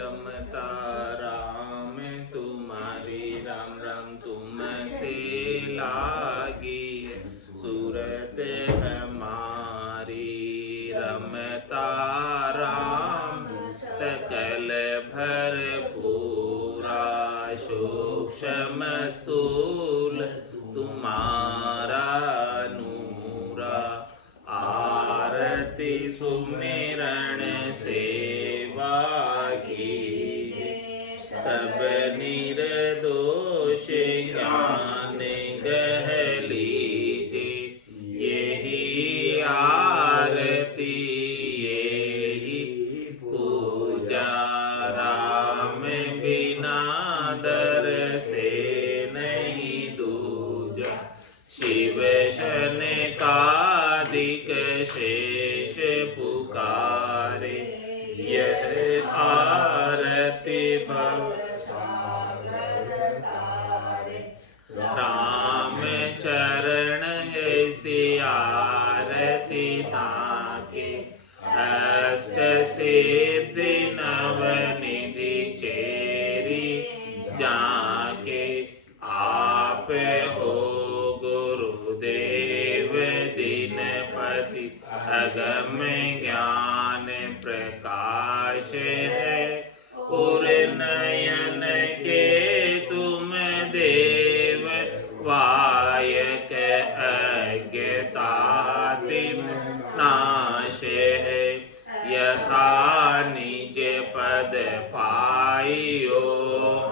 रमता राम तुम्हारी, राम राम तुमसे लागी है सूरत हमारी। रमता राम सकल भरपूरा, सूक्ष्म स्थूल तुम्हारा नूरा। आरती सुमिरण सेवा कीजे, सब निर्दोष ज्ञान गह लीजे। यही आरती यही पूजा, राम बिना दर से नहीं दूजा। शिव शनकादिक शेष पुकारे, यह आरती भव सागर तारे। राम चरण ऐसी आरती ताके, अष्ट सिद्धि नवनिधि चेरी जाके। आप हो गुरुदेव दीनपति, अगम ज्ञान प्रकाश है। उर नयन के तुम देव, वायक अज्ञता तिम नाश है। यथा निज पद पाइयो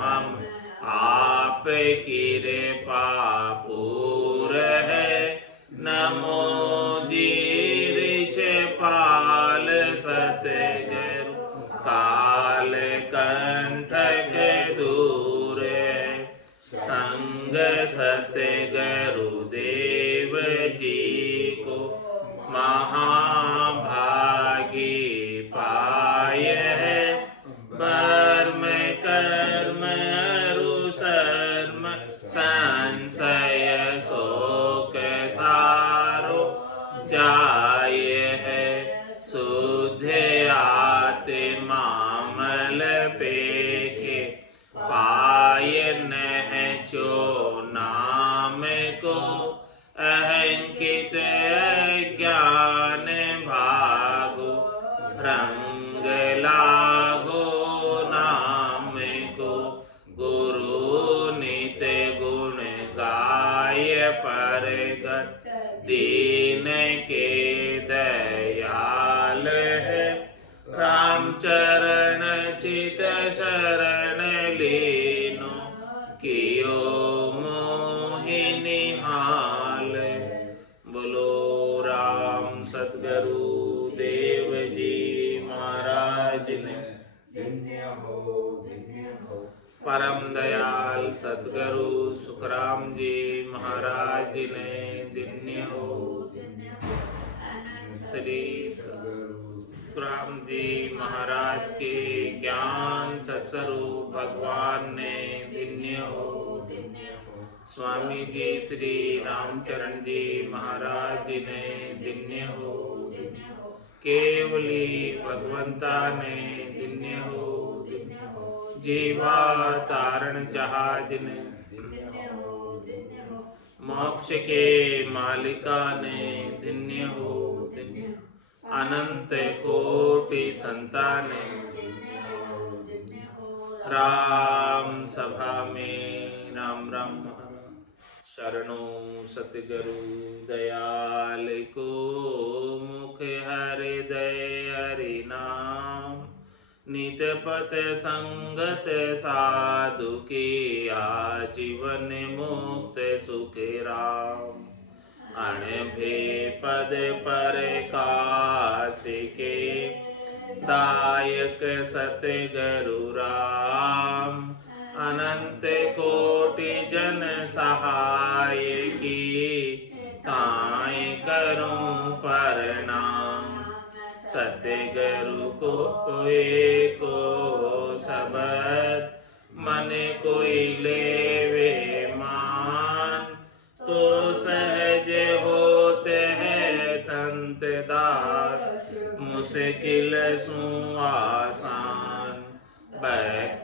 हम, आप कृपा पूर है। नमो पाल सतगुरु, काल कंठक दूर है। संग सतगुरु देव जी को, महाभागी पाय है। वर्म कर्म रुसर्म संशय शोक सारो जाय है। शुद्ध आत्मा मल पेखे, पाय नह जो नाम को। अहंकित ज्ञान भागो, रंग लागो नाम को। गुरु नित गुण गाय परगट, दीन के दयाल है। राम चरण चित शरण लीनो, कियो मोहिनी हाल। बोलो राम सतगुरु देव जी महाराज ने। धन्य हो धन्य हो। परम दयाल सतगुरु सुखराम जी महाराज ने। धन्य हो। श्री सुखराम जी महाराज के ज्ञान सस्वरूप भगवान ने। धन्य हो। स्वामी जी श्री रामचरण जी महाराज ने। धन्य हो। केवली भगवंता ने। धन्य हो। जीवा तारण जहाज ने। मोक्ष के मालिका ने। धन्य हो। अनंत कोटि संताने। राम सभा में राम राम शरणों सतगुरु दयाल को। मुख हृदय हरि नाम, नित पथ संगत साधु की। आजीवन मुक्त सुख राम, अणभे पद पर काश के। दायक सतगुरु राम, अनंत कोटि जन सहाय की। ताय करूं प्रणाम, सतगुरु को एको शब्द। मन कोई लेवे मान, तो सहज होते हैं संत दास। मुश्किल सु आसान,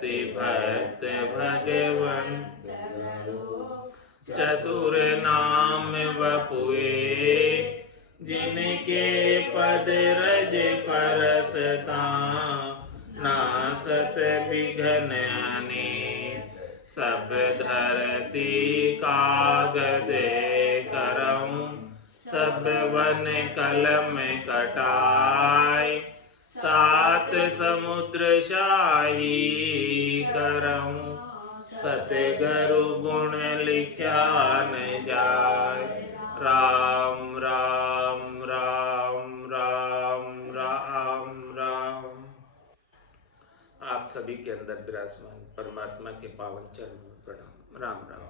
अति भक्त भगवंत चतुर नाम वपुए जिनके पद रज परसता नासत विघ्न अनेक सब धरती कागज करऊं सब वन कलम कटाय सात समुद्र शाही करऊं सतगुरु गुण लिख्या न जाय राम राम राम राम राम राम। आप सभी के अंदर विराजमान परमात्मा के पावन चरण में प्रणाम। राम राम।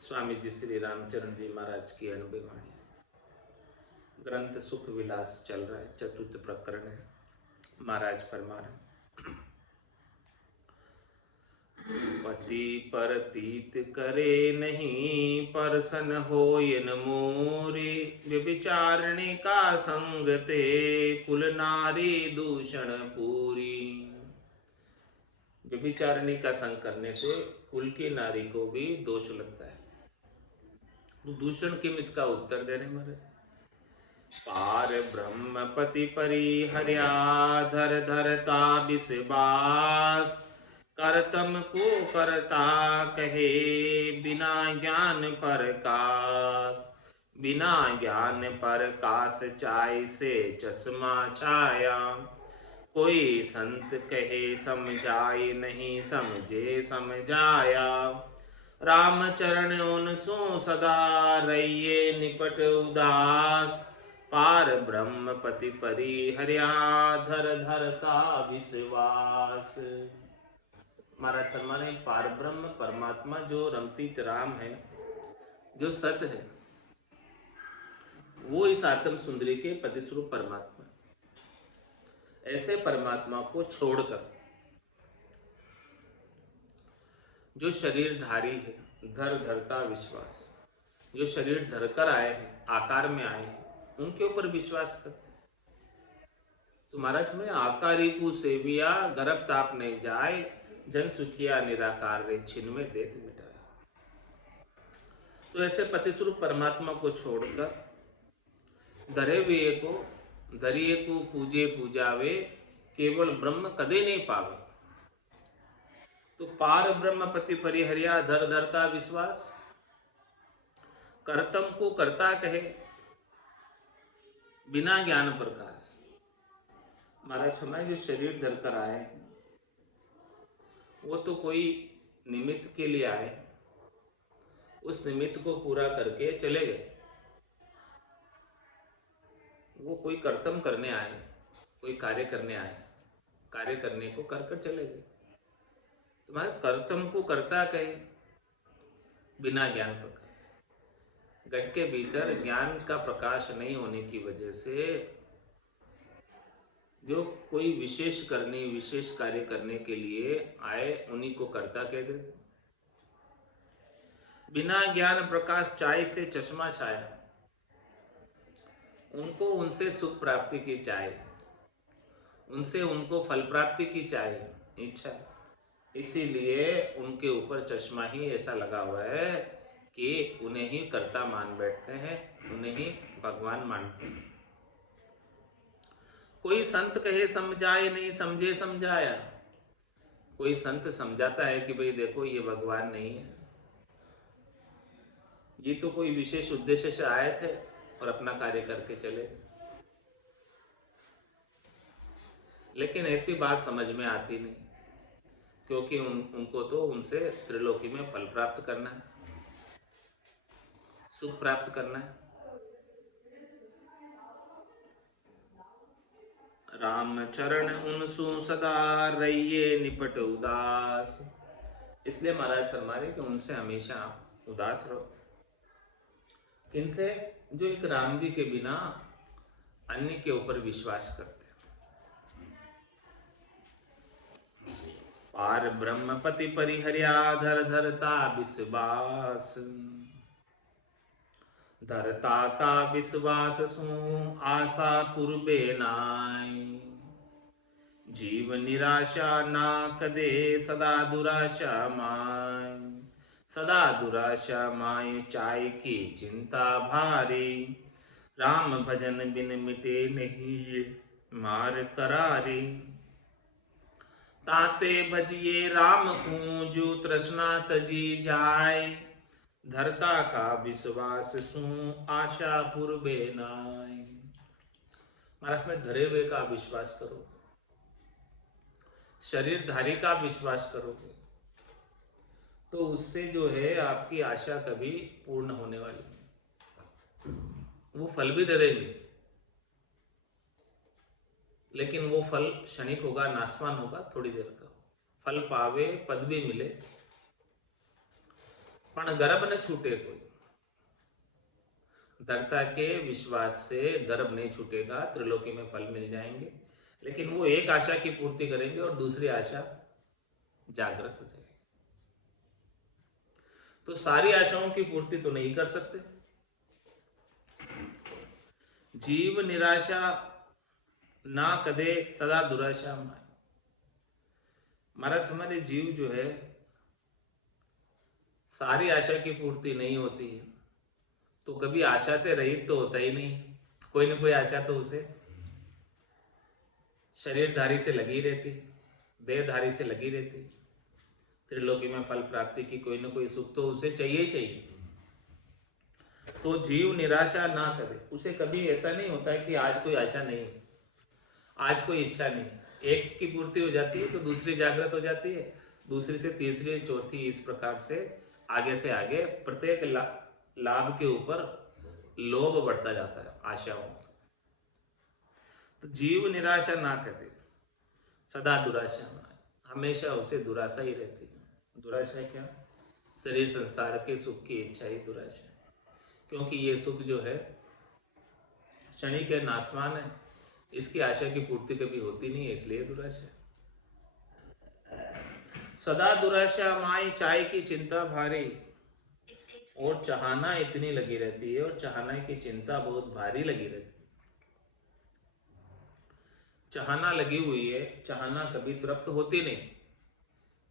स्वामी जी श्री रामचरण जी महाराज की अनबे वाणी ग्रंथ सुख विलास चल रहा है, चतुर्थ प्रकरण है। महाराज फरमा रहे पति परतीत करे नहीं परसन होयन मोरे व्यभिचारिणी का संग ते कुल नारी दूषण पूरी। व्यभिचारिणी का संग करने से कुल की नारी को भी दोष लगता है। तो दूषण किम इसका उत्तर दे रहे महाराज। पार ब्रह्म पति परि हर्या धर धरता विषबास करतम को करता कहे बिना ज्ञान प्रकाश। बिना ज्ञान प्रकाश चाय से चश्मा छाया कोई संत कहे समझाए नहीं समझे समझाया। रामचरण उनसो सदा रहिए निपट उदास पार ब्रह्म पति परि हर्या धर धरता विश्वास। महाराज फरमाने पार ब्रह्म परमात्मा जो रमतीत राम है, जो सत्य है, वो इस आत्म सुंदरी के पति स्वरूप परमात्मा। ऐसे परमात्मा को छोड़कर जो शरीरधारी है, धर धरता विश्वास, जो शरीर धरकर आए हैं, आकार में आए हैं, उनके ऊपर विश्वास करते। तो महाराज में आकारी को सेविया गर्भ ताप नहीं जाए जन सुखिया निराकार रे छिन में देत मिटाए। तो ऐसे पति स्वरूप परमात्मा को छोड़कर धरे हुए को धरिए को पूजे पूजावे केवल ब्रह्म कदे नहीं पावे। तो पार ब्रह्म पति परिहरिया धर धरता विश्वास करतम को करता कहे बिना ज्ञान प्रकाश। महाराज फरमाए जो शरीर धरकर आए वो तो कोई निमित्त के लिए आए, उस निमित्त को पूरा करके चले गए। वो कोई कर्तव्य करने आए, कोई कार्य करने आए, कार्य करने को कर कर चले गए। तुम्हारे कर्तव्य को करता कहे बिना ज्ञान प्रकाश। घट के भीतर ज्ञान का प्रकाश नहीं होने की वजह से जो कोई विशेष करने विशेष कार्य करने के लिए आए उन्हीं को कर्ता कह देते। बिना ज्ञान प्रकाश चाय से चश्मा छाया, उनको उनसे सुख प्राप्ति की चाय, उनसे उनको फल प्राप्ति की चाय इच्छा, इसीलिए उनके ऊपर चश्मा ही ऐसा लगा हुआ है कि उन्हें ही कर्ता मान बैठते हैं, उन्हें ही भगवान मानते हैं। कोई संत कहे समझाए नहीं समझे समझाया। कोई संत समझाता है कि भाई देखो ये भगवान नहीं है, ये तो कोई विशेष उद्देश्य से आए थे और अपना कार्य करके चले गए। लेकिन ऐसी बात समझ में आती नहीं, क्योंकि उनको तो उनसे त्रिलोकी में फल प्राप्त करना है, सुख प्राप्त करना है। राम चरण उनसु सदा रहिए निपट उदास। इसलिए महाराज फरमा रहे कि उनसे हमेशा आप उदास रहो। किनसे? जो एक राम जी के बिना अन्य के ऊपर विश्वास करते। पार ब्रह्म पति परिहर्या धर धरता विश्वास। धरता का विश्वास सु आशा पूर्वे नाय। जीव निराशा ना कदे सदा दुराशा माय, सदा दुराशा माय चाय की चिंता भारी, राम भजन बिन मिटे नहीं ये मार करारी। ताते भजिए राम को जो तृष्णा तजी जाय, धरता का विश्वास सु आशा पूर्वे नाय। महाराज में धरे हुए का विश्वास करो, शरीरधारी का विश्वास करोगे तो उससे जो है आपकी आशा कभी पूर्ण होने वाली नहीं। वो फल भी दे देंगे लेकिन वो फल क्षणिक होगा, नाशवान होगा, थोड़ी देर का। फल पावे पद भी मिले पण गर्भ न छूटे कोई। धरता के विश्वास से गर्भ नहीं छूटेगा, त्रिलोकी में फल मिल जाएंगे, लेकिन वो एक आशा की पूर्ति करेंगे और दूसरी आशा जागृत हो जाएगी। तो सारी आशाओं की पूर्ति तो नहीं कर सकते। जीव निराशा ना कदे सदा दुराशा माय। महाराज हमारे जीव जो है सारी आशा की पूर्ति नहीं होती है तो कभी आशा से रहित तो होता ही नहीं। कोई ना कोई आशा तो उसे शरीरधारी से लगी रहती, देहधारी से लगी रहती। त्रिलोकी में फल प्राप्ति की कोई ना कोई सुख तो उसे चाहिए ही चाहिए। तो जीव निराशा ना करे, उसे कभी ऐसा नहीं होता है कि आज कोई आशा नहीं, आज कोई इच्छा नहीं। एक की पूर्ति हो जाती है तो दूसरी जागृत हो जाती है, दूसरी से तीसरी, चौथी, इस प्रकार से आगे प्रत्येक लाभ के ऊपर लोभ बढ़ता जाता है आशाओं। तो जीव निराशा ना करे, सदा दुराशा ना, हमेशा उसे दुराशा ही रहती है। दुराशा क्या? शरीर संसार के सुख की इच्छा ही दुराशा, क्योंकि ये सुख जो है क्षणिक है, नाशवान है, इसकी आशा की पूर्ति कभी होती नहीं है, इसलिए दुराशा। सदा दुराशा माई चाय की चिंता भारी, और चाहना इतनी लगी रहती है और चाहना की चिंता बहुत भारी लगी रहती है। चाहना लगी हुई है, चाहना कभी तृप्त होती नहीं।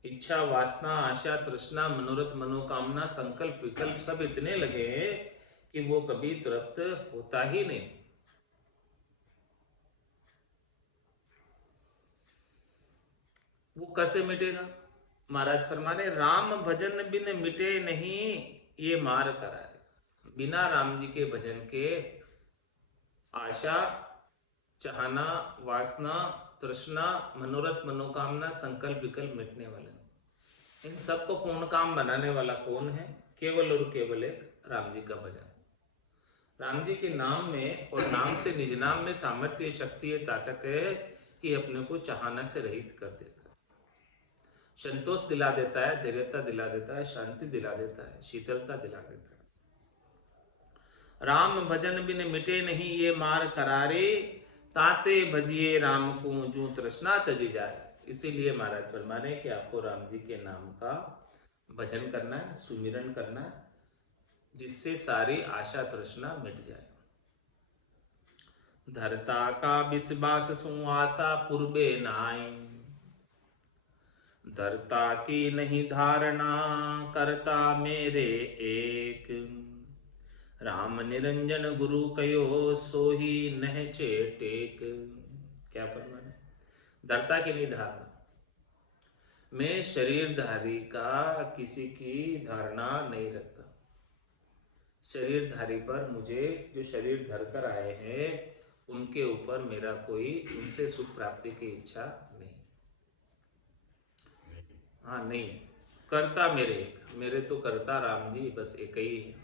इच्छा, वासना, आशा, तृष्णा, मनोरथ, मनोकामना, संकल्प, विकल्प सब इतने लगे हैं कि वो कभी तृप्त होता ही नहीं। वो कैसे मिटेगा? महाराज फरमाने, राम भजन बिन मिटे नहीं ये मार करारे। बिना राम जी के भजन के आशा, चाहना, वासना, तृष्णा, मनोरथ, मनोकामना, संकल्प, विकल्प मिटने वाले नहीं। इन सबको पूर्ण काम बनाने वाला कौन है? केवल और केवल एक राम जी का भजन। राम जी के नाम में और नाम से निज नाम में सामर्थ्य, शक्ति है, ताकत है कि अपने को चाहना से रहित कर देता है, संतोष दिला देता है, धैर्यता दिला देता है, शांति दिला देता है, शीतलता दिला देता है। राम भजन बिन मिटे नहीं ये मार करारे, ताते भजिए राम को जो तृष्णा तजी जाए। इसीलिए महाराज फरमाने कि आपको राम जी के नाम का भजन करना है, सुमिरन करना है, जिससे सारी आशा तृष्णा मिट जाए। धरता का विश्वास सु आशा पूर्वे नाय, धरता की नहीं धारणा करता मेरे एक, राम निरंजन गुरु कयो सोही नह चेटेक। क्या फरमाना? धरता की नहीं धारणा, मैं शरीरधारी का किसी की धारणा नहीं रखता। शरीरधारी पर मुझे जो शरीर धर कर आए हैं उनके ऊपर मेरा कोई, उनसे सुख प्राप्ति की इच्छा नहीं। हाँ नहीं, करता मेरे एक, मेरे तो करता राम जी बस एक ही है।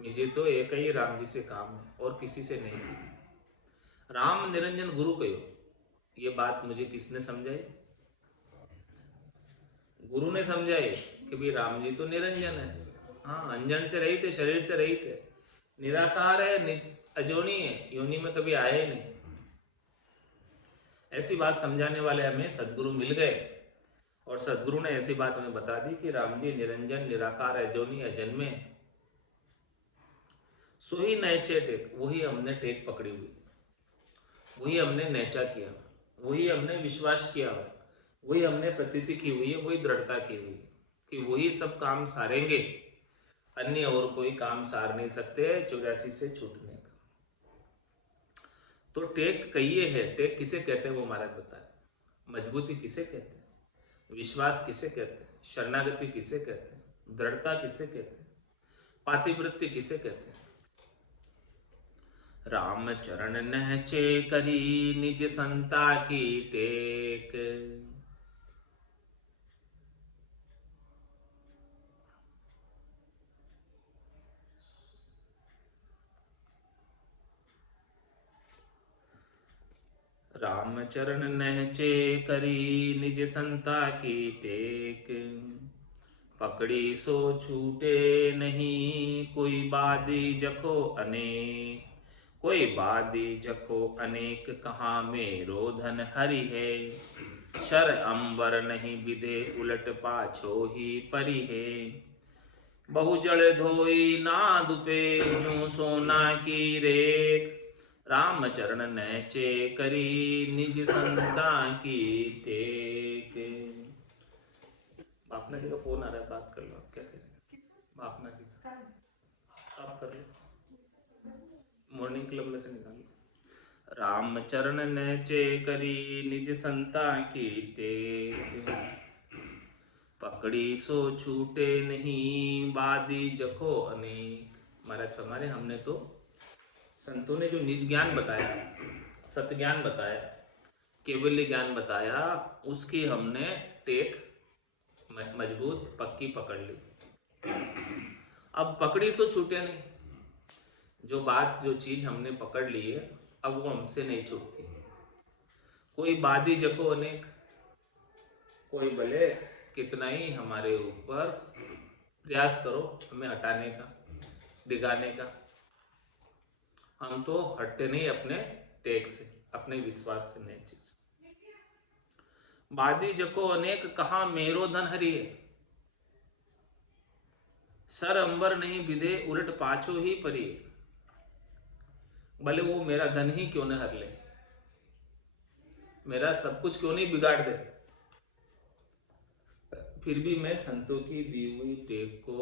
मुझे तो एक ही राम जी से काम है और किसी से नहीं। राम निरंजन गुरु कहो, ये बात मुझे किसने समझाई? गुरु ने समझाई कि भाई राम जी तो निरंजन है। हाँ, अंजन से रहित है, शरीर से रहित है, निराकार है, अजोनी है, योनि में कभी आए ही नहीं। ऐसी बात समझाने वाले हमें सदगुरु मिल गए और सदगुरु ने ऐसी बात हमें बता दी कि राम जी निरंजन, निराकार, अजोनी, अजन्मे, सो ही नैचे टेक, वही हमने टेक पकड़ी हुई, वही हमने नैचा किया, वही हमने विश्वास किया हुआ है, वही हमने प्रतीति की हुई है, वही दृढ़ता की हुई है कि वही सब काम सारेंगे, अन्य और कोई काम सार नहीं सकते 84 से छूटने का। तो टेक कहिए है, टेक किसे कहते हैं वो महाराज बता रहे। मजबूती किसे कहते हैं, विश्वास किसे कहते हैं, शरणागति किसे कहते हैं, दृढ़ता किसे कहते हैं, पातिवृत्ति किसे कहते हैं। राम चरण नहचे करी निज संता की टेक। राम चरण नहचे करी निज संता की टेक। पकड़ी सो छूटे नहीं कोई बादी जखो अनेक। कोई बादी जखो अनेक कहाँ मेरो धन हरि है। शर अंबर नहीं विदे उलट पाछो ही परी है। बहु जल धोई नाद पे यूं सोना की रेख। राम चरण नैचे करी निज संता की टेक। बापना जी का फोन आ रहा है, बात कर लो। आप क्या करें, बापना जी का आप कर लो, मॉर्निंग क्लब में से निकाल लो। राम चरण नैचे करी निज संता की टेक। पकड़ी सो छूटे नहीं बादी जखो अनेक। महाराज हमारे हमने तो संतों ने जो निज ज्ञान बताया, सत्य ज्ञान बताया, केवल्य ज्ञान बताया, उसकी हमने टेक मजबूत पक्की पकड़ ली। अब पकड़ी सो छूटे नहीं, जो बात जो चीज हमने पकड़ ली है अब वो हमसे नहीं छूटती। कोई बादी जको अनेक, कोई भले कितना ही हमारे ऊपर प्रयास करो हमें हटाने का, डिगाने का, हम तो हटते नहीं अपने टेक से, अपने विश्वास से नहीं चीज। बादी जको अनेक कहा मेरो धन हरि है। सर अंबर नहीं विदे उलट पाछो ही परी है। भले वो मेरा धन ही क्यों न हर ले, मेरा सब कुछ क्यों नहीं बिगाड़ दे, फिर भी मैं संतों की दी हुई टेक को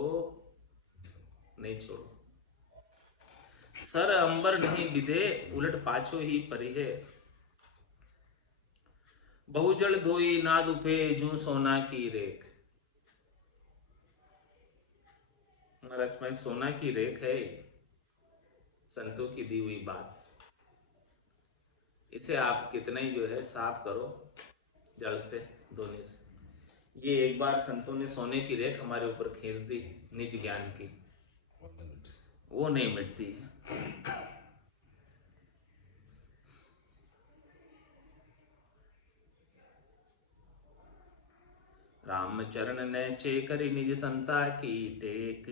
नहीं छोड़ू। सर अंबर नहीं विदे उलट पाछो ही परी है। बहुजल धोई नाद उपे जू सोना की रेख। महाराज में सोना की रेख है संतों की दी हुई बात। इसे आप कितना ही जो है साफ करो जल से, धोने से, ये एक बार संतों ने सोने की रेख हमारे ऊपर खींच दी निज ज्ञान की, वो नहीं मिटती है। राम चरण नैचे करी निज संता की टेक।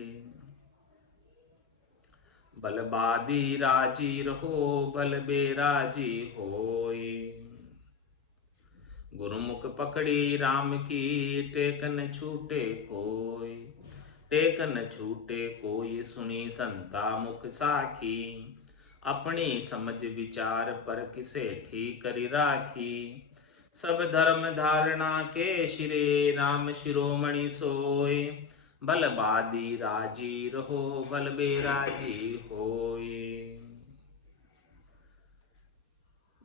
बलबादी राजी रहो बल बेराजी होय। गुरुमुख पकड़ी राम की टेक न छूटे कोई। टेक न छूटे कोई सुनी संता मुख साखी। अपनी समझ विचार पर किसे ठीक करी राखी। सब धर्म धारणा के शिरे राम शिरोमणि सोय। बलबादी राजी रहो बल बेराजी होय।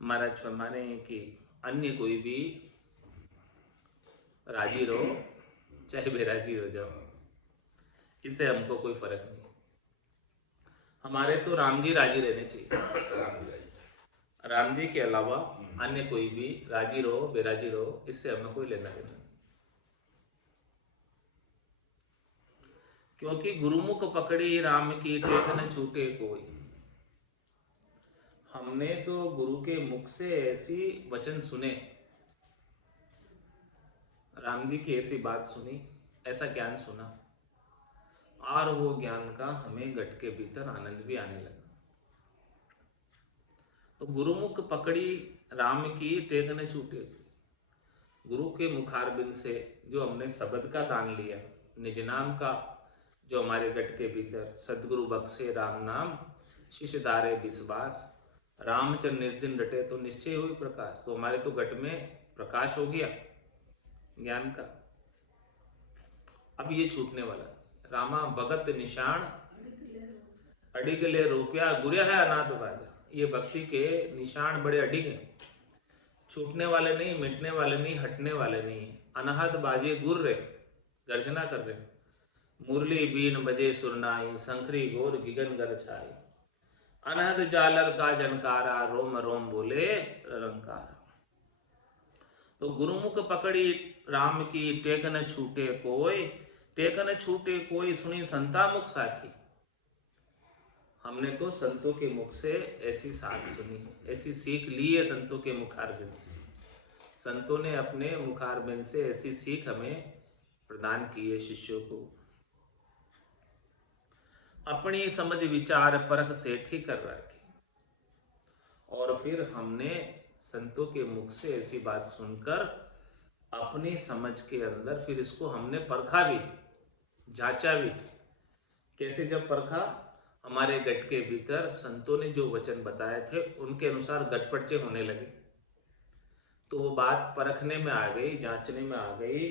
महाराज फरमाने कि अन्य कोई भी राजी रहो चाहे बेराजी हो जाओ, इससे हमको कोई फर्क नहीं। हमारे तो राम जी राजी रहने चाहिए, राम जी के अलावा अन्य कोई भी राजी रहो बेराजी रहो, इससे हमें कोई लेना देना नहीं। क्योंकि गुरुमुख पकड़ी राम की टेक न छूटे कोई। हमने तो गुरु के मुख से ऐसी वचन सुने, राम जी की ऐसी बात सुनी, ऐसा ज्ञान सुना, और वो ज्ञान का हमें गट के भीतर आनंद भी आने लगा। तो गुरुमुख पकड़ी राम की टेक न छूटे। गुरु के मुखारबिंद से जो हमने शब्द का दान लिया, निज नाम का जो हमारे गट के भीतर सदगुरु बख्शे राम नाम शिष्य धारे विश्वास, रामचंद्र निज दिन रटे तो निश्चय हुई प्रकाश। तो हमारे तो घट में प्रकाश हो गया ज्ञान का। अब ये छूटने वाला। रामा भगत निशान अडिगले रुपया गुर्या है अनाथ बाजा। ये भक्ति के निशान बड़े अडिग हैं, छूटने वाले नहीं, मिटने वाले नहीं, हटने वाले नहीं। अनहद बाजे गुर रहे, गर्जना कर रहे। मुरली बीन बजे सुरनाई, शंखरी घोर गिगन गर छाई। अनहद जालर का जनकारा, रोम रोम बोले रंकारा। तो गुरुमुख पकड़ी राम की, टेक न छूटे कोई, टेक न छूटे कोई, सुनी संता मुख साखी। हमने तो संतों के मुख से ऐसी साख सुनी, ऐसी सीख ली है संतों के मुखारबिंद से। संतों ने अपने मुखारबिंद से ऐसी सीख हमें प्रदान की है शिष्यों को। अपनी समझ विचार परख सेठी कर रखी, और फिर हमने संतों के मुख से ऐसी बात सुनकर अपनी समझ के अंदर फिर इसको हमने परखा भी, जांचा भी। कैसे जब परखा, हमारे गट के भीतर संतों ने जो वचन बताए थे उनके अनुसार गटपटचे होने लगे। तो वो बात परखने में आ गई, जांचने में आ गई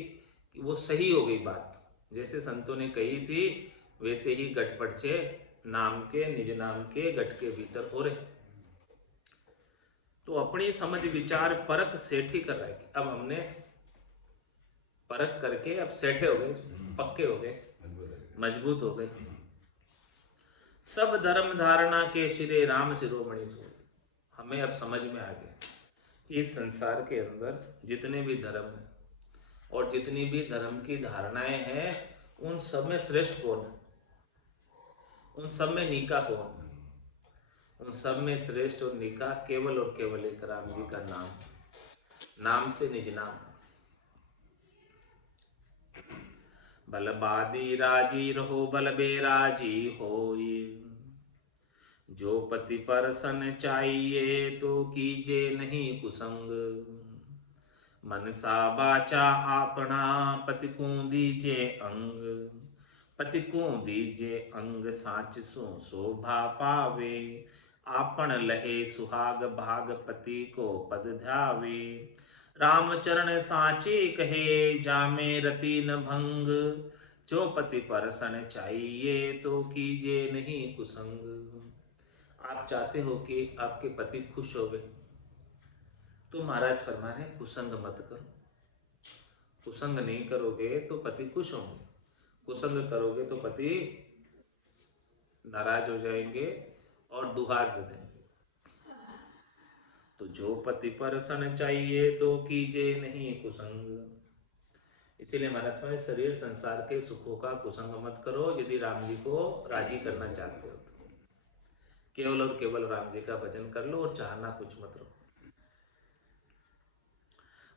कि वो सही हो गई बात। जैसे संतों ने कही थी वैसे ही गटपटचे नाम के, निज नाम के गट के भीतर हो रहे। तो अपनी समझ विचार परख सेठी कर रहे। अब हमने परख करके अब सेठे हो गए, पक्के हो गए, मजबूत हो गए। सब धर्म धारणा के सिरे राम शिरोमणि सोए। हमें अब समझ में आ गया कि इस संसार के अंदर जितने भी धर्म हैं और जितनी भी धर्म की धारणाएं हैं, उन सब में श्रेष्ठ कौन है, उन सब में नीका कौन है? उन सब में श्रेष्ठ और निका केवल और केवल एक राम जी का नाम, नाम से निज नाम। बलबादी राजी रहो, बल बेराजी होई, जो पति पर सन चाहिए तो कीजे नहीं कुसंग। मनसा बाचा आपना, पति को दीजे अंग, पति को दीजे अंग, साच सो शोभा पावे। आपन लहे सुहाग भाग, पति को पद ध्यावे। रामचरण साची कहे, जामे रति न भंग, जो पति पर सन चाहिए तो कीजे नहीं कुसंग। आप चाहते हो कि आपके पति खुश हो गए, तो महाराज फरमा रहे कुसंग मत करो। कुसंग नहीं करोगे तो पति खुश होंगे, कुसंग करोगे तो पति नाराज हो जाएंगे और दुहार दे देंगे। तो जो पति पर सन चाहिए तो कीजे नहीं कुसंग। इसीलिए महाराज ने शरीर संसार के सुखों का कुसंग मत करो। यदि राम जी को राजी करना चाहते हो तो केवल और केवल राम जी का भजन कर लो और चाहना कुछ मत रखो।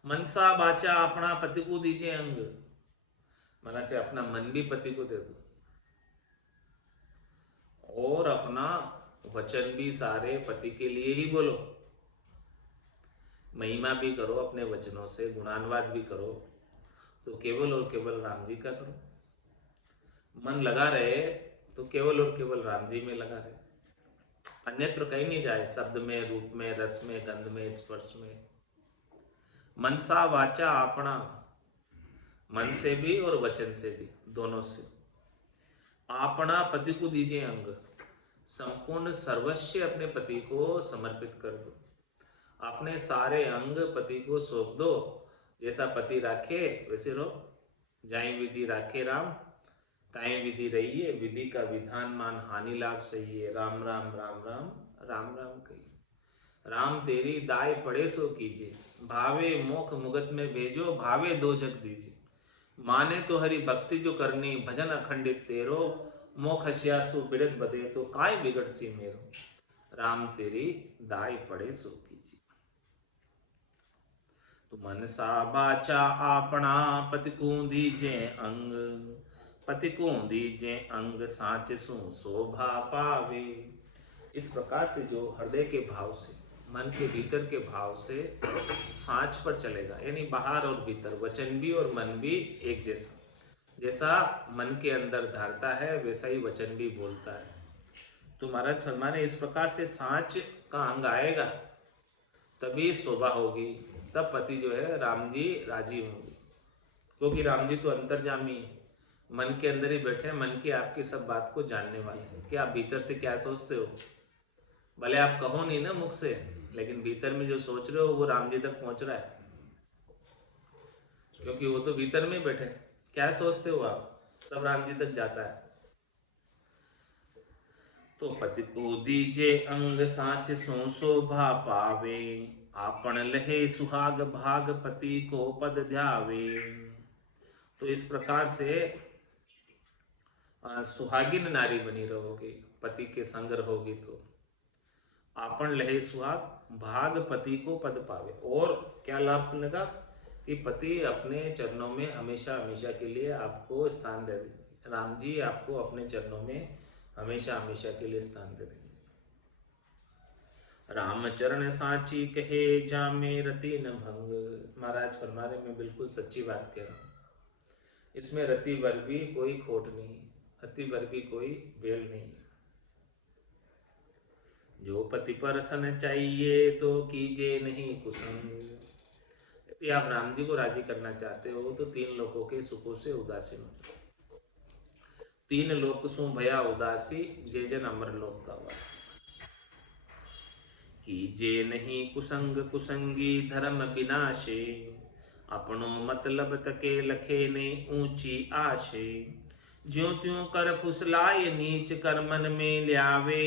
मनसा बाचा अपना, पति को दीजिए अंग। मना से अपना मन भी पति को दे दो और अपना वचन भी सारे पति के लिए ही बोलो। महिमा भी करो अपने वचनों से, गुणानुवाद भी करो, तो केवल और केवल राम जी का करो। मन लगा रहे तो केवल और केवल राम जी में लगा रहे, अन्यत्र कहीं नहीं जाए। शब्द में, रूप में, रस में, गंध में, स्पर्श में। मनसा वाचा अपना, मन से भी और वचन से भी, दोनों से। अपना पति को दीजिए अंग, संपूर्ण सर्वस्व अपने पति को समर्पित कर दो। अपने सारे अंग पति को सौंप दो। जैसा पति राखे वैसे रहो। जाई विधि राखे राम, ताई विधि रहिए। विधि का विधान मान, हानि लाभ सही है। राम राम राम राम राम राम कहिए। राम तेरी दाय पड़े सो कीजिए, भावे मोख मुगत में भेजो, भावे दो जग दीजिए। माने तो हरि भक्ति जो करनी, भजन अखंडित तेरो, मोख हस्यासु बिड़त बदे तो काय बिगड़ सी मेरो। राम तेरी दाय पड़े सो कीजिए। तो मनसा बाचा आपना, पति को दीजे अंग, पति को दीजे अंग, साच सु शोभा पावे। इस प्रकार से जो हृदय के भाव से, मन के भीतर के भाव से सांच पर चलेगा, यानी बाहर और भीतर, वचन भी और मन भी एक जैसा। जैसा मन के अंदर धारता है वैसा ही वचन भी बोलता है। तो महाराज फरमाने इस प्रकार से सांच का अंग आएगा तभी शोभा होगी, तब पति जो है राम जी राजी होंगे। क्योंकि राम जी तो अंतर्जामी है, मन के अंदर ही बैठे हैं, मन की आपकी सब बात को जानने वाले हैं कि आप भीतर से क्या सोचते हो। भले आप कहो नहीं ना मुख से, लेकिन भीतर में जो सोच रहे हो वो राम जी तक पहुंच रहा है, क्योंकि वो तो भीतर में बैठे। क्या सोचते हो आप, सब राम जी तक जाता है। तो पति को दीजे अंग सांच सो शोभा पावे, आपन लहे सुहाग भाग पति को पद ध्यावे। तो इस प्रकार से सुहागिन नारी बनी रहोगे, पति के संग रहोगी तो आपन लहे सुहाग भाग पति को पद पावे। और क्या लाभ मिलेगा कि पति अपने चरणों में हमेशा हमेशा के लिए आपको स्थान दे देंगे। राम जी आपको अपने चरणों में हमेशा हमेशा के लिए स्थान दे देंगे। राम चरण सांची कहे जामे रति न भंग। महाराज फरमा रहे मैं बिल्कुल सच्ची बात कह रहा हूँ, इसमें रति भर भी कोई खोट नहीं, रति भर भी कोई बेल नहीं। जो पति पर सन चाहिए तो कीजिए नहीं कुसंग। यदि आप राम जी को राजी करना चाहते हो तो तीन लोगों के सुखों से उदासीन हो जाओ। तीन लोक सु भया उदासी, जे जन अमर लोक का वासी। कीजे नहीं कुसंग कुसंगी धर्म विनाशे, अपनो मतलब तके लखे नहीं ऊंची आशे। ज्यों त्यों कर फुसलाए नीच कर मन में ल्यावे,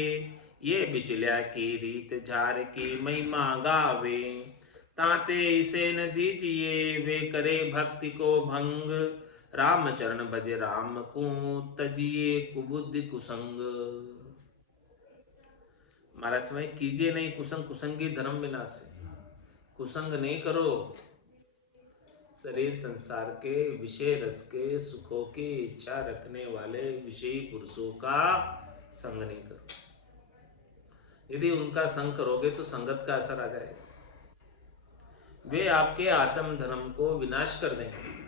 ये बिचल्या की रीत झार की महिमा गावे। ताते इसे न दीजिए वे करे भक्ति को भंग, राम चरण भज राम को तजिए कुबुद्धि कुसंग। महाराज में कीजिए नहीं कुसंग कुसंगी धर्म विनाश। कुसंग नहीं करो, शरीर संसार के विषय रस के सुखों की इच्छा रखने वाले विषयी पुरुषों का संग नहीं करो। यदि उनका संग करोगे तो संगत का असर आ जाएगा, वे आपके आत्म धर्म को विनाश कर देंगे।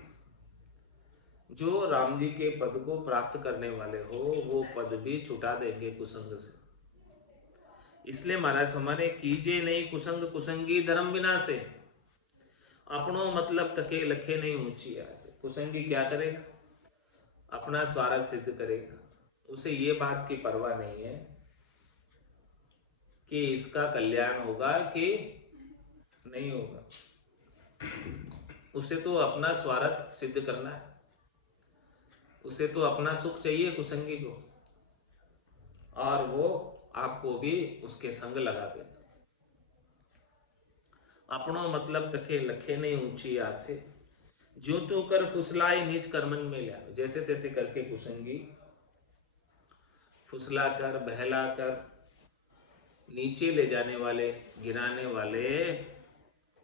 जो राम जी के पद को प्राप्त करने वाले हो वो पद भी छुटा देंगे कुसंग से। इसलिए महाराज हमारे कीजिए नहीं कुसंग कुसंगी धर्म विनाशे, अपनों मतलब तके लखे नहीं ऊंची आसे। कुसंगी क्या करेगा, अपना स्वार्थ सिद्ध करेगा, उसे ये बात की परवाह नहीं है कि इसका कल्याण होगा कि नहीं होगा। उसे तो अपना स्वार्थ सिद्ध करना है, उसे तो अपना सुख चाहिए कुसंगी को, और वो आपको भी उसके संग लगा देगा। अपनों मतलब तके लखे नहीं ऊंची आसे, जो तो कर फुसलाए नीच कर्मन में लिया। जैसे तैसे करके कुसंगी फुसला कर बहला कर नीचे ले जाने वाले गिराने वाले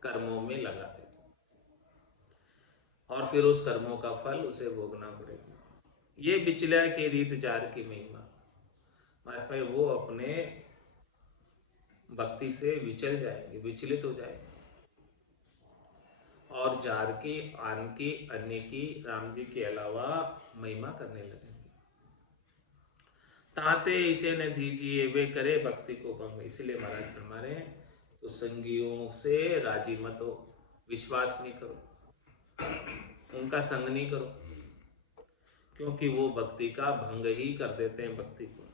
कर्मों में लगा दे, और फिर उस कर्मों का फल उसे भोगना पड़ेगा। ये बिचल्या के रीत जार की महिमा। भाई वो अपने भक्ति से विचल जाएंगे, विचलित हो जाएंगे, और जार की आन की अन्य की राम जी के अलावा महिमा करने लगेंगे। ताते इसे न दीजिए वे करे भक्ति को भंग। इसलिए महाराज फरमा रहे तो संगियों से राजी मत हो, विश्वास नहीं करो, उनका संग नहीं करो, क्योंकि वो भक्ति का भंग ही कर देते हैं भक्ति को।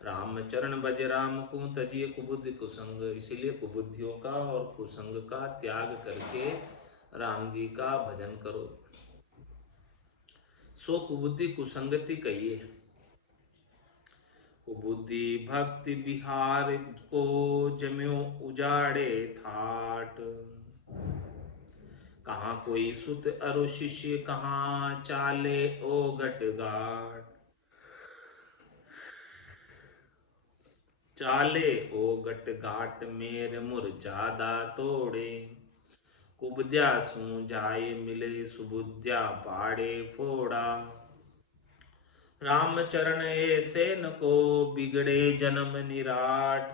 राम चरण भज राम को तजिए कुबुद्धि कुसंग। इसीलिए कुबुद्धियों का और कुसंग का त्याग करके राम जी का भजन करो। सो कुबुद्धि कुसंगति कहिए। कुबुद्धि भक्ति बिहार को जम्यो उजाड़े थाट, कहाँ कोई सुत अरु शिष्य कहाँ चाले ओ घट घाट। चाले ओ घट घाट मेर मुरझादा तोड़े, कुबद्या सू जाए मिले सुबुद्या पाड़े फोड़ा। राम चरण ऐसे न को बिगड़े जन्म निराट,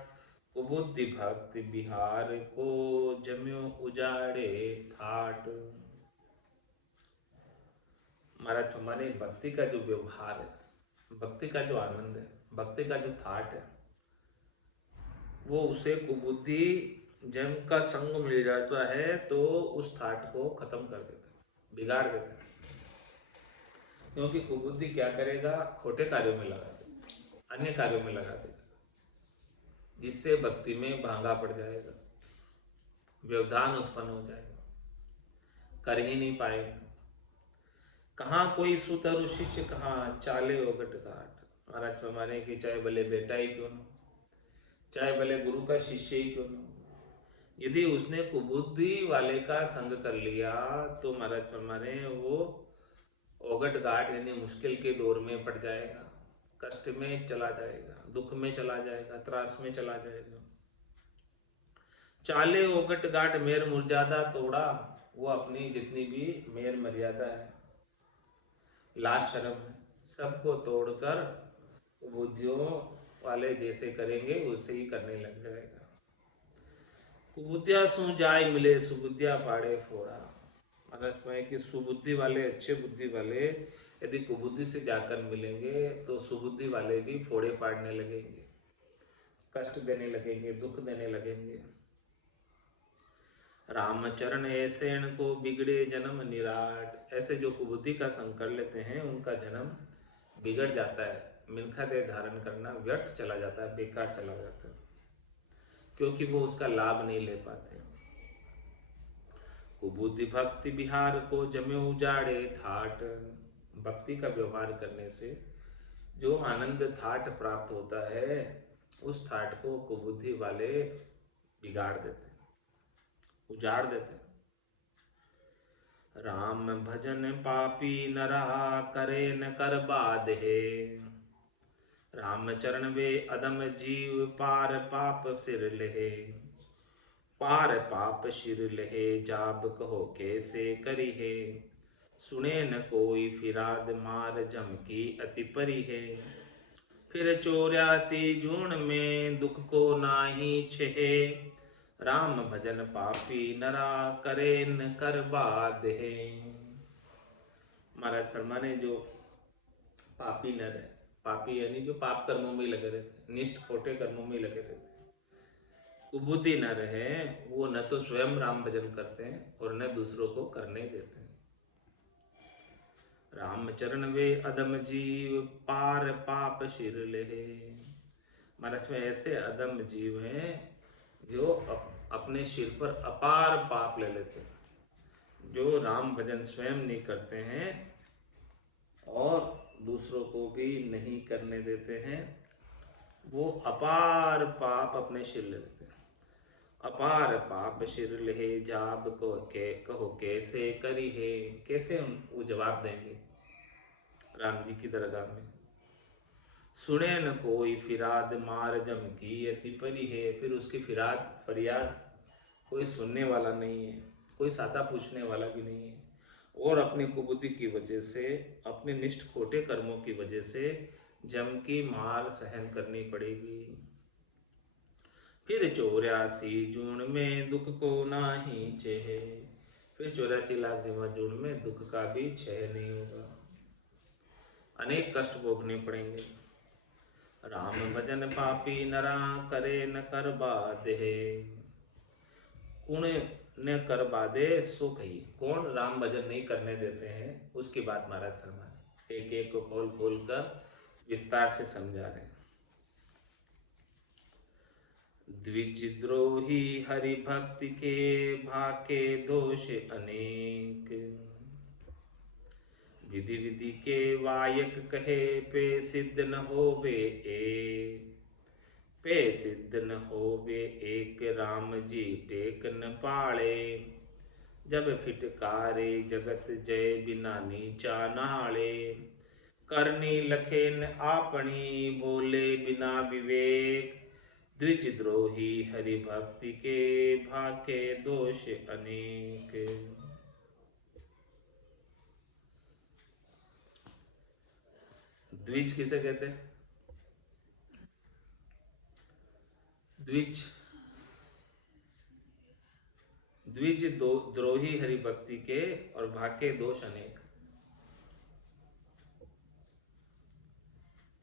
कुबुद्धि भक्ति बिहार को जम्यो उजाड़े थाट। महाराज हमारे भक्ति का जो व्यवहार है, भक्ति का जो आनंद है, भक्ति का जो थाट है वो उसे कुबुद्धि जम का संग मिल जाता है तो उस थाट को खत्म कर देता है, बिगाड़ देता है। क्योंकि कुबुद्धि क्या करेगा, खोटे कार्यों में लगा देगा, अन्य कार्यों में लगा देगा, जिससे भक्ति में भांगा पड़ जाएगा, व्यवधान उत्पन्न हो जाएगा, कर ही नहीं पाएगा। कहाँ कोई सुतरु शिष्य, कहाँ चाले ओगट घाट। महाराज फरमाने की चाहे भले बेटा ही क्यों ना, चाहे भले गुरु का शिष्य ही क्यों ना, यदि उसने कुबुद्धि वाले का संग कर लिया तो महाराज फरमाने वो ओगट घाट यानी मुश्किल के दौर में पड़ जाएगा, कष्ट में चला जाएगा, दुख में चला जाएगा, त्रास में चला जाएगा। चाले ओगट घाट मेर मुर्जादा तोड़ा, वो अपनी जितनी भी मेर मर्यादा है, लाज शर्म है, सबको तोड़कर बुद्धियों वाले जैसे करेंगे उससे ही करने लग जाएगा। कुबुद्धिया सु जाय मिले सुबुद्धिया पाड़े फोड़ा। महाराज में कि सुबुद्धि वाले, अच्छे बुद्धि वाले यदि कुबुद्धि से जाकर मिलेंगे तो सुबुद्धि वाले भी फोड़े पाड़ने लगेंगे, कष्ट देने लगेंगे, दुख देने लगेंगे। रामचरण ऐसे को बिगड़े जन्म निराट। ऐसे जो कुबुद्धि का संग कर लेते हैं उनका जन्म बिगड़ जाता है, मिनखा देह धारण करना व्यर्थ चला जाता है, बेकार चला जाता है, क्योंकि वो उसका लाभ नहीं ले पाते। कुबुद्धि भक्ति बिहार को जमे उजाड़े थाट। भक्ति का व्यवहार करने से जो आनंद थाट प्राप्त होता है उस थाट को कुबुद्धि वाले बिगाड़ देते हैं, उजाड़ देते हैं। राम भजन पापी नरा करे न कर बाधे। राम चरण वे अदम जीव पार पाप सिर लहे। पार पाप सिर लहे जाब कहो कैसे करी है। सुने न कोई फिराद मार जम की अति परी है। फिर 84 जून में दुख को नाही छे। राम भजन पापी नरा करे न कर बाधे। महाराज फरमाने जो पापी नर है, पापी यानी जो पाप कर्मों में लगे रहते, निष्ठ खोटे कर्मों में लगे रहते, कुबुद्धि न रहे, वो न तो स्वयं राम भजन करते हैं और न दूसरों को करने देते हैं। राम चरण वे अदम जीव पार पाप शिर लेहे। महाराज में ऐसे अदम जीव हैं जो अपने सिर पर अपार पाप ले लेते हैं, जो राम भजन स्वयं नहीं करते हैं और दूसरों को भी नहीं करने देते हैं, वो अपार पाप अपने सिर ले लेते हैं। अपार पाप सिर लहे जाब को के कहो कैसे करी है। कैसे वो जवाब देंगे राम जी की दरगाह में। सुने न कोई फिराद मार जम की अति परी है। फिर उसकी फिराद फरियाद कोई सुनने वाला नहीं है, कोई साता पूछने वाला भी नहीं है, और अपनी कुबुद्धि की वजह से, अपने निष्ठ खोटे कर्मों की वजह से जम की मार सहन करनी पड़ेगी। फिर 84 जून में दुख को नाही छे। फिर 84 लाख जमा जून में दुख का भी क्षय नहीं होगा, अनेक कष्ट भोगने पड़ेंगे। राम भजन पापी नरा करे न कर बाधे। कौन न कर बाधे सो कहिए, कौन राम भजन नहीं करने देते हैं उसकी बात महाराज फरमाए, एक एक को खोल खोल कर विस्तार से समझा रहे हैं। द्विजद्रोही हरि भक्ति के भाके दोष अनेक। विधि विधि के वायक कहे पे सिद्ध न होवे एक। पे सिद्ध न होवे एक राम जी टेक न पाले। जब फिटकारे जगत जय बिना नीचा नाले। करनी लखेन आपनी बोले बिना विवेक। द्विजद्रोही हरि भक्ति के भाके दोष अनेक। द्विज किसे कहते हैं? द्विज द्विज दो द्रोही हरि भक्ति के और भाके दोष अनेक।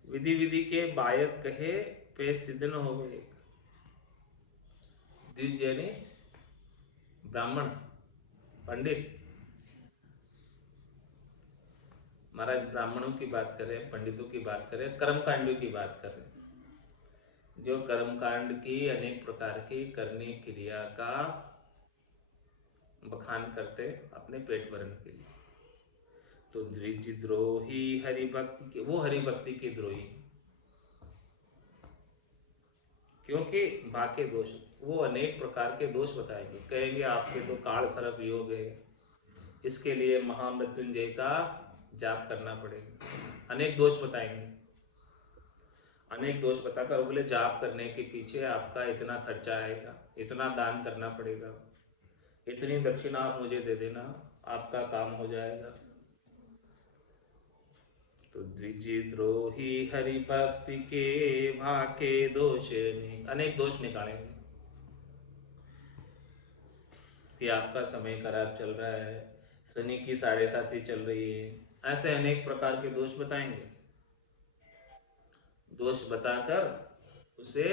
विधि विधि के बायक कहे पे सिद्ध न होवे। द्विज यानी ब्राह्मण, पंडित। महाराज ब्राह्मणों की बात करें, पंडितों की बात करें, कर्मकांडियों की बात करें, जो कर्मकांड की अनेक प्रकार की करनी क्रिया का बखान करते अपने पेट भरने के लिए। तो द्विज द्रोही हरिभक्ति के, वो हरिभक्ति के द्रोही, क्योंकि बाके दोष, वो अनेक प्रकार के दोष बताएंगे। कहेंगे आपके तो काल सर्प योग है, इसके लिए महामृत्युंजय का जाप करना पड़ेगा। अनेक दोष बताएंगे। अनेक दोष बताकर बोले जाप करने के पीछे आपका इतना खर्चा आएगा, इतना दान करना पड़ेगा, इतनी दक्षिणा आप मुझे दे देना, आपका काम हो जाएगा। तो द्विजिद्रोही हरि भक्ति के भाके दोष, अनेक दोष निकालेंगे कि आपका समय खराब चल रहा है, शनि की 7.5 चल रही है, ऐसे अनेक प्रकार के दोष बताएंगे। दोष बताकर उसे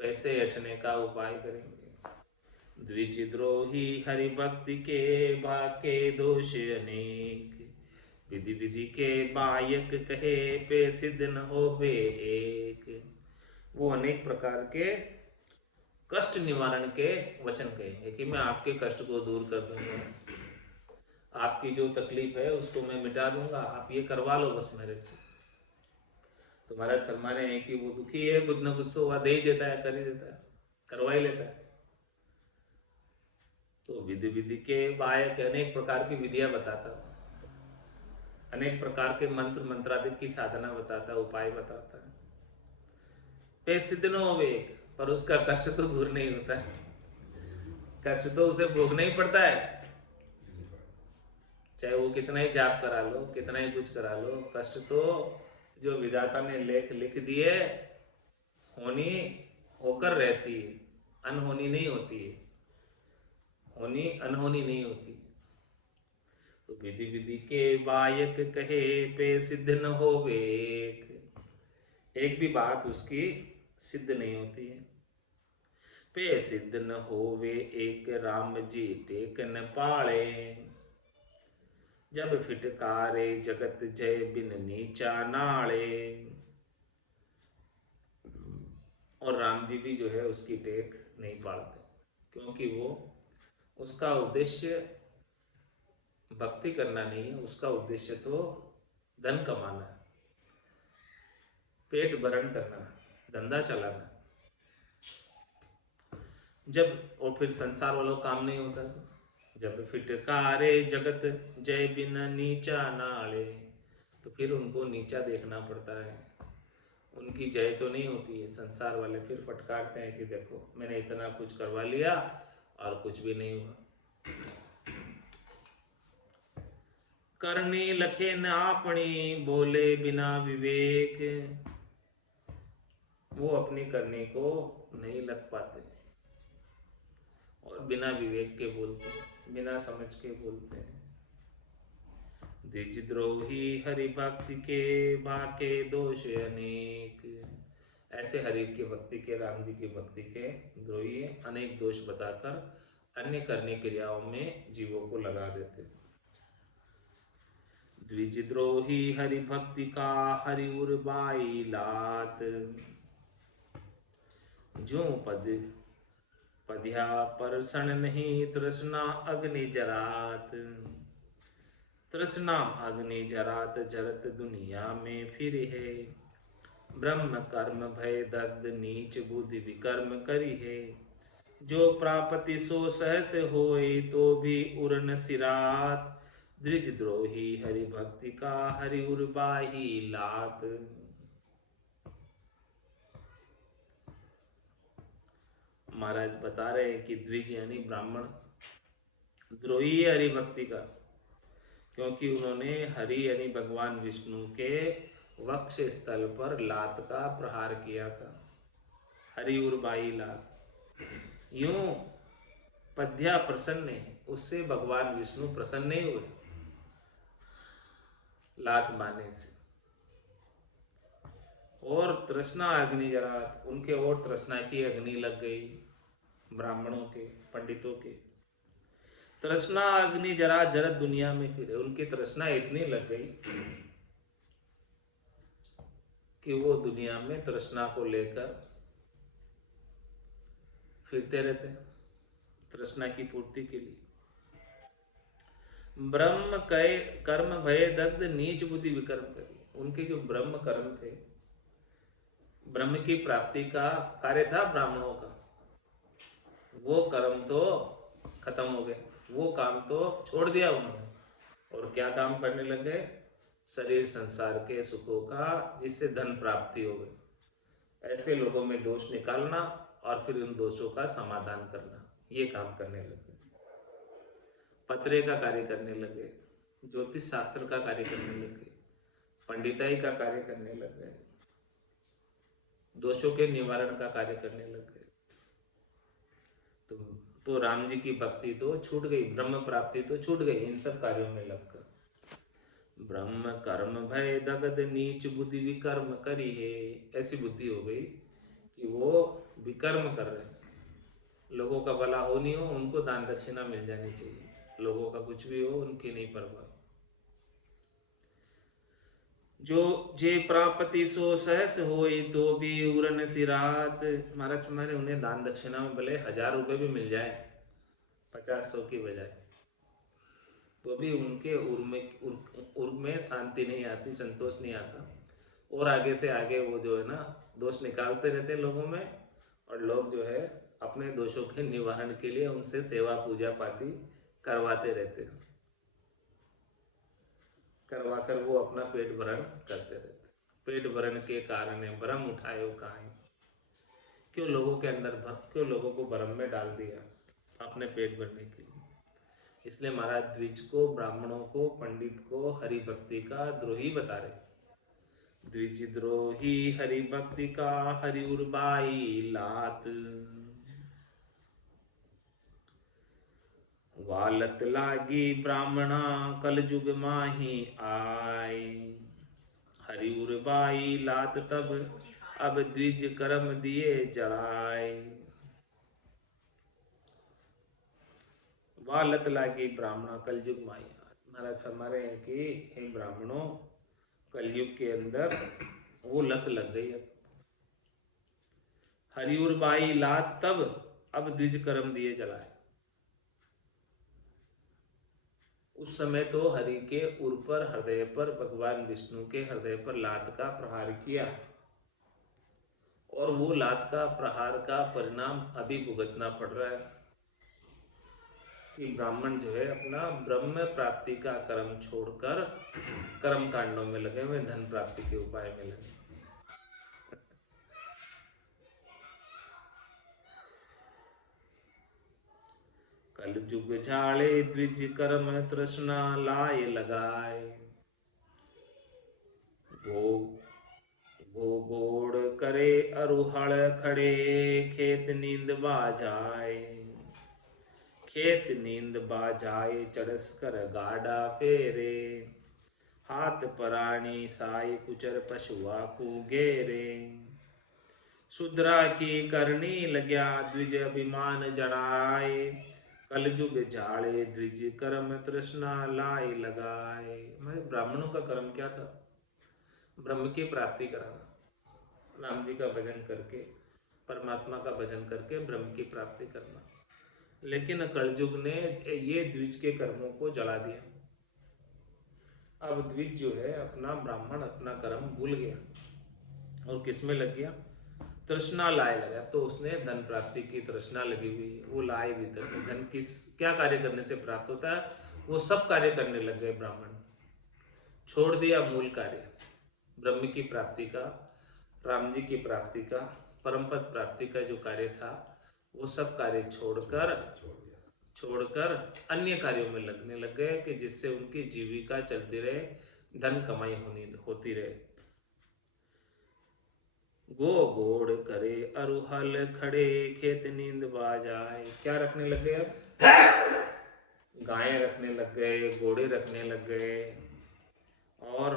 पैसे ऐंठने का उपाय करेंगे। द्विजिद्रोही हरि भक्ति के भाके दोष अनेक, विधि विधि के बायक कहे पे सिद्ध न होवे एक। वो अनेक प्रकार के कष्ट निवारण के वचन कहेंगे कि मैं आपके कष्ट को दूर कर दूंगा, आपकी जो तकलीफ है उसको मैं मिटा दूंगा, आप ये करवा लो बस मेरे से। तुम्हारा फरमाने है कि वो दुखी है, कुछ ना कुछ तो वह दे ही देता है, कर ही देता है, करवा ही लेता है। तो विधि विधि के बायक अनेक प्रकार की विधियां बताता, अनेक प्रकार के मंत्र मंत्रादिक की साधना बताता, उपाय बताता है। पे सिद्ध न होवे, पर उसका कष्ट तो दूर नहीं होता है, कष्ट तो उसे भोगना ही पड़ता है। चाहे वो कितना ही जाप करा लो, कितना ही कुछ करा लो, कष्ट तो जो विधाता ने लेख लिख दिए होनी होकर रहती है, अनहोनी नहीं होती है, होनी अनहोनी नहीं होती। तो विधि विधि के बायक कहे पे सिद्ध न होवे एक भी बात उसकी सिद्ध नहीं होती है। पे सिद्ध न होवे एक राम जी टेक न पाले, जब फिटकारे जगत जय बिन नीचा नाले। और राम जी भी जो है उसकी टेक नहीं पालते, क्योंकि वो उसका उद्देश्य भक्ति करना नहीं है, उसका उद्देश्य तो धन कमाना है, पेट भरण करना, धंधा चलाना। जब और फिर संसार वालों काम नहीं होता, जब फिटकारे जगत जय बिन नीचा नाले, तो फिर उनको नीचा देखना पड़ता है, उनकी जय तो नहीं होती है। संसार वाले फिर फटकारते हैं कि देखो मैंने इतना कुछ करवा लिया और कुछ भी नहीं हुआ। करने लखे न आपनी बोले बिना विवेक, वो अपनी करने को नहीं लग पाते और बिना विवेक के बोलते हैं, बिना समझ के बोलते हैं। द्विजद्रोही हरि भक्ति के भाके दोष अनेक, ऐसे हरि की भक्ति के, राम जी की भक्ति के द्रोही अनेक दोष बताकर अन्य करने क्रियाओं में जीवों को लगा देते। द्विजद्रोही हरि भक्ति का हरि उर्बाई लात, जो पद पद्या परसण नहीं तृष्णा अग्नि जरात, तृष्णा अग्नि जरात जरत दुनिया में फिर है, ब्रह्म कर्म भय दग्ध नीच बुद्धि विकर्म करी है, जो प्रापति सो सहस होए तो भी उरन सिरात, द्विजद्रोही हरि भक्ति का हरि उर्बाही लात। महाराज बता रहे हैं कि द्विज यानी ब्राह्मण द्रोही है हरि भक्ति का, क्योंकि उन्होंने हरि यानी भगवान विष्णु के वक्ष स्थल पर लात का प्रहार किया था, हरि उर्बाई लात। यूं पद्या प्रसन्न है, उससे भगवान विष्णु प्रसन्न नहीं हुए लात मारने से। और तृष्णा अग्नि जरा, उनके और तृष्णा की अग्नि लग गई, ब्राह्मणों के, पंडितों के। तृष्णा अग्नि जरा जरत दुनिया में फिरे, उनकी तृष्णा इतनी लग गई कि वो दुनिया में तृष्णा को लेकर फिरते रहते, तृष्णा की पूर्ति के लिए। ब्रह्म कय कर्म भय दग्ध नीच बुद्धि विकर्म करी, उनके जो ब्रह्म कर्म थे, ब्रह्म की प्राप्ति का कार्य था ब्राह्मणों का, वो कर्म तो खत्म हो गए, वो काम तो छोड़ दिया उन्होंने, और क्या काम करने लगे? शरीर संसार के सुखों का, जिससे धन प्राप्ति हो गई, ऐसे लोगों में दोष निकालना और फिर उन दोषों का समाधान करना, ये काम करने लगे। पत्रे का कार्य करने लगे, ज्योतिष शास्त्र का कार्य करने लगे, पंडिताई का कार्य करने लगे, दोषों के निवारण का कार्य करने लगे। तो राम जी की भक्ति तो छूट गई, ब्रह्म प्राप्ति तो छूट गई इन सब कार्यों में लगकर। ब्रह्म कर्म भय दगद नीच बुद्धि विकर्म करी है, ऐसी बुद्धि हो गई कि वो विकर्म कर रहे हैं, लोगों का भला हो नहीं हो, उनको दान दक्षिणा मिल जानी चाहिए, लोगों का कुछ भी हो उनकी नहीं परवाह। जो जे प्रापति सो सहस होई तो भी उरन सिरात, महाराज तुम्हारे उन्हें दान दक्षिणा में भले 1000 रुपए भी मिल जाए 50-100 की बजाय, तो भी उनके उर में शांति नहीं आती, संतोष नहीं आता, और आगे से आगे वो जो है ना दोष निकालते रहते लोगों में, और लोग जो है अपने दोषों के निवारण के लिए उनसे सेवा पूजा पाती करवाते रहते हैं, करवाकर वो अपना पेट भरण करते रहते। पेट भरण के कारण भ्रम उठाए काहे, क्यों लोगों के अंदर क्यों लोगों को भ्रम में डाल दिया अपने पेट भरने के लिए। इसलिए महाराज द्विज को, ब्राह्मणों को, पंडित को हरि भक्ति का द्रोही बता रहे। द्विज द्रोही हरि भक्ति का, हरि उर्बाई लात, वालत लागी ब्राह्मणा कल जुग माही आय, हरि उर्बाई लात तब अब द्विज कर्म दिए जड़ाए। वालत लागी ब्राह्मणा कलयुग माही, महाराज फरमा रहे हैं कि हे ब्राह्मणों, कलयुग के अंदर वो लत लग गई है। हरि उर्बाई लात तब अब द्विज कर्म दिए जलाए। उस समय तो हरि के उर पर, हृदय पर, भगवान विष्णु के हृदय पर लात का प्रहार किया, और वो लात का प्रहार का परिणाम अभी भुगतना पड़ रहा है कि ब्राह्मण जो है अपना ब्रह्म प्राप्ति का कर्म छोड़कर कर्म कांडों में लगे हुए, धन प्राप्ति के उपाय में लगे। कल जुग झाड़े द्विज कर्म तृष्णा लाए लगाए, गो गोड़ करे अरुहड़ खड़े खेत नींद बाजाए, खेत नींद बाजाए चढ़स कर गाड़ा फेरे, हाथ पराणी साई कुचर पशुआ को घेरे, शुद्रा की करनी लग्या द्विज अभिमान जड़ाए, कल जुग झाड़े द्विज कर्म तृष्णा लाए लगाए। मैं ब्राह्मणों का कर्म क्या था? ब्रह्म की प्राप्ति कराना, राम जी का भजन करके, परमात्मा का भजन करके ब्रह्म की प्राप्ति करना। लेकिन कलयुग ने ये द्विज के कर्मों को जला दिया। अब द्विज जो है अपना ब्राह्मण अपना कर्म भूल गया और किसमें लग गया? तृष्णा लाए लगा। तो उसने धन प्राप्ति की तृष्णा लगी हुई है, वो लाए भी धन किस क्या कार्य करने से प्राप्त होता है, वो सब कार्य करने लग गए ब्राह्मण। छोड़ दिया मूल कार्य ब्रह्म की प्राप्ति का, राम जी की प्राप्ति का, परम पद प्राप्ति का जो कार्य था, वो सब कार्य छोड़कर अन्य कार्यों में लगने लग गए कि जिससे उनकी जीविका चलती रहे, धन कमाई होती रहे। गो गोड़ करे अरुहल खड़े खेत नींद बाजाए। क्या रखने लग गए? अब गायें रखने लग गए, घोड़े रखने लग गए, और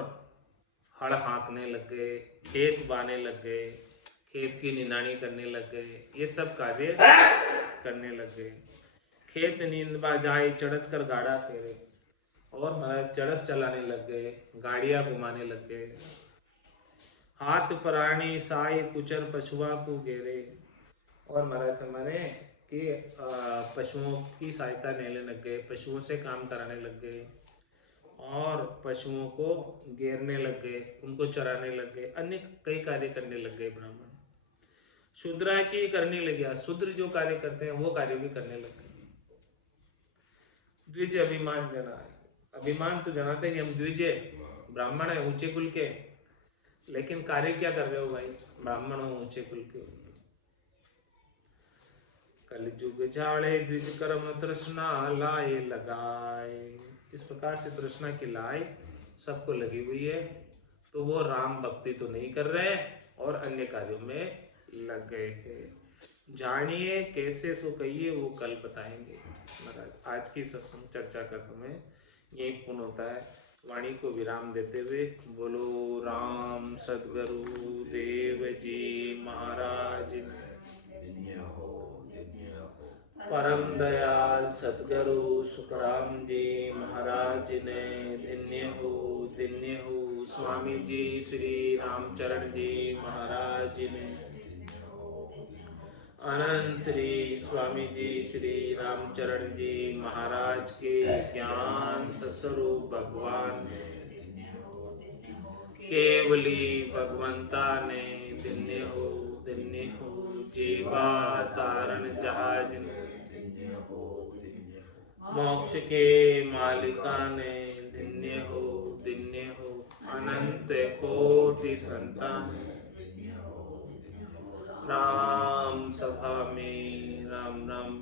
हड़ हाँकने लग गए, खेत बाने लग गए, खेत की निनाणी करने लग गए, ये सब कार्य करने लग गए। खेत नींद बा जाए चढ़स कर गाड़ा फेरे, और महाराज चढ़स चलाने लग गए, गाड़ियां घुमाने लग गए। हाथ प्राणी साई कुचर पशुआ को घेरे, और महाराज हमारे कि पशुओं की सहायता लेने लग गए, पशुओं से काम कराने लग गए, और पशुओं को घेरने लग गए, उनको चराने लग गए, अन्य कई कार्य करने लग गए ब्राह्मण। शूद्र की करने लग गया, शूद्र जो कार्य करते हैं वो कार्य भी करने लग गए। द्विज अभिमान जना है, अभिमान तो जनाते हैं कि हम द्विज ब्राह्मण है, ऊंचे कुल के, लेकिन कार्य क्या कर रहे हो भाई, ब्राह्मण हो, ऊंचे कुल के। कलयुग झाड़े द्विज कर्म तृष्णा लाए लगाए, इस प्रकार से तृष्णा की लाई सबको लगी हुई है, तो वो राम भक्ति तो नहीं कर रहे और अन्य कार्यों में लग गए हैं। जानिए कैसे सो कहिए, वो कल बताएंगे। महाराज आज की सत्संग चर्चा का समय यही पूर्ण होता है। वाणी को विराम देते हुए बोलो राम सद्गुरु देव जी महाराज, परम दयाल सतगुरु सुखराम जी महाराज ने, धन्य हो स्वामी जी श्री रामचरण जी महाराज ने, अनंत श्री स्वामी जी श्री रामचरण जी महाराज के ज्ञान सस्वरूप भगवान ने, केवली भगवंता ने, धन्य हो जीवा तारण जहाज ने, मोक्ष के मालिका ने, धन्य हो अनंत कोटि संतान, राम सभा में राम राम